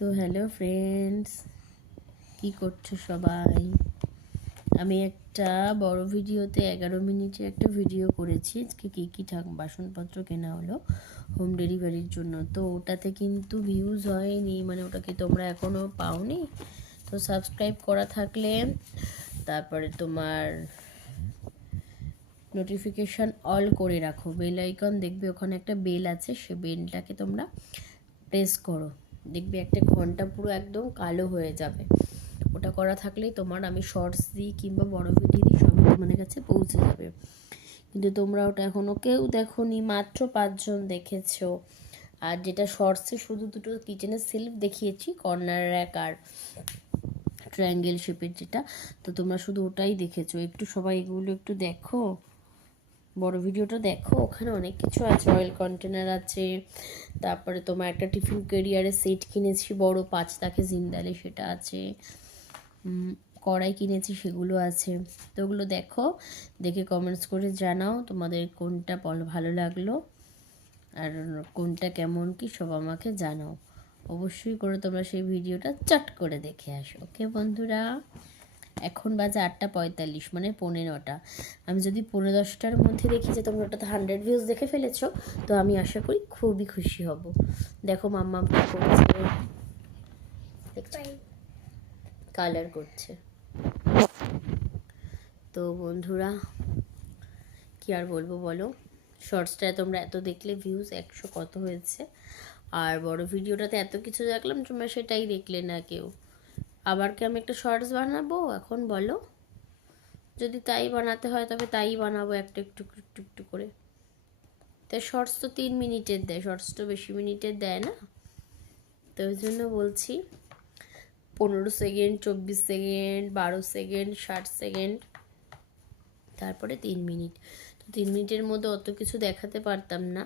তো hello friends, কি করছো সবাই? আমি একটা বড় ভিডিওতে 11 মিনিটে একটা ভিডিও করেছি আজকে কী কী বাসনপত্র কেনা হলো হোম ডেলিভারির জন্য। তো ওটাতে কিন্তু ভিউজ হয়নি, মানে ওটাকে তোমরা এখনও পাওনি। তো সাবস্ক্রাইব করা থাকলে তারপরে তোমার নোটিফিকেশান অল করে রাখো, বেল আইকন দেখবে ওখানে একটা বেল আছে, সে বেলটাকে তোমরা প্রেস করো, দেখবে একটা ঘন্টা পুরো একদম কালো হয়ে যাবে। ওটা করা থাকলেই তোমার আমি শর্টস দিই কিংবা বড় ভিডিও দিই সবই তোমাদের কাছে পৌঁছে যাবে। কিন্তু তোমরা ওটা এখনও কেউ দেখোনি, মাত্র 5 জন দেখেছো। আর যেটা শর্টসে শুধু দুটো কিচেনের সেলফ দেখিয়েছি, কর্নার র্যাক আর ট্রায়াঙ্গেল শেপের যেটা, তো তোমরা শুধু ওটাই দেখেছো। একটু সবাই এগুলো একটু দেখো, বড় ভিডিওটা দেখো, ওখানে অনেক কিছু আছে। অয়েল কন্টেনার আছে, তারপরে তোমার একটা টিফিন ক্যারিয়ারের সেট কিনেছি বড় 5 তাকে জিন্দালে, সেটা আছে। কড়াই কিনেছি, সেগুলো আছে। তো ওগুলো দেখো, দেখে কমেন্টস করে জানাও তোমাদের কোনটা ভালো লাগলো আর কোনটা কেমন কি সব আমাকে জানাও। অবশ্যই করে তোমরা সেই ভিডিওটা চট করে দেখে আসো। ওকে বন্ধুরা, এখন বাজে 8:45, মানে 9:15। আমি যদি 9:10টার মধ্যে দেখি যে তোমরা ওটাতে 100 ভিউজ দেখে ফেলেছো, তো আমি আশা করি খুবই খুশি হব। দেখো মাম্মা কি করছে, কালার করছে। তো বন্ধুরা কি আর বলবো বলো, শর্টসটায় তোমরা এত দেখলে ভিউজ 100 কত হয়েছে, আর বড় ভিডিওটাতে এত কিছু দেখলাম তোমরা সেটাই দেখলে না কেউ। আবার কি আমি একটা শর্টস বানাবো এখন বলো? যদি তাই বানাতে হয় তবে তাই বানাবো, একটু একটু একটু একটু করে। তাই শর্টস তো 3 মিনিটের দেয়, শর্টস তো বেশি মিনিটের দেয় না। তো ওই জন্য বলছি 15 সেকেন্ড, 24 সেকেন্ড, 12 সেকেন্ড, 60 সেকেন্ড, তারপরে 3 মিনিট। তো 3 মিনিটের মধ্যে অত কিছু দেখাতে পারতাম না,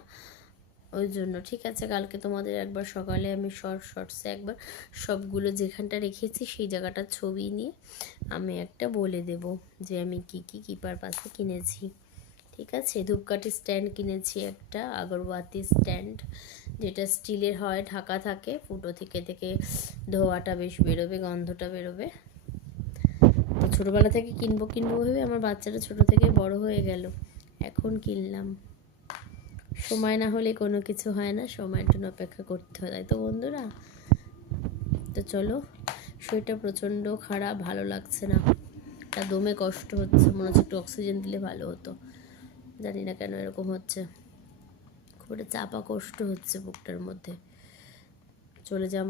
ওই জন্য। ঠিক আছে, কালকে তোমাদের একবার সকালে আমি শর্টসে একবার সবগুলো যেখানটা রেখেছি সেই জায়গাটার ছবি নিয়ে আমি একটা বলে দেব যে আমি কী পারপাসে কিনেছি। ঠিক আছে, ধূপকাঠি স্ট্যান্ড কিনেছি, একটা আগরবাতি স্ট্যান্ড, যেটা স্টিলের হয়, ঢাকা থাকে, ফুটো থেকে থেকে ধোয়াটা বেশ বেরোবে, গন্ধটা বেরোবে। তো ছোটোবেলা থেকে কিনবো ভেবে আমার বাচ্চাটা ছোটো থেকে বড় হয়ে গেল, এখন কিনলাম। সময় না হলে কোনো কিছু হয় না, সময়ের জন্য অপেক্ষা করতে হয়, তাই তো বন্ধুরা। তো চলো, শরীরটা প্রচণ্ড খারাপ, ভালো লাগছে না, একটা দমে কষ্ট হচ্ছে, মনে হচ্ছে একটু অক্সিজেন দিলে ভালো হতো। জানি না কেন এরকম হচ্ছে, খুব একটা চাপা কষ্ট হচ্ছে বুকটার মধ্যে। চলে যাওয়া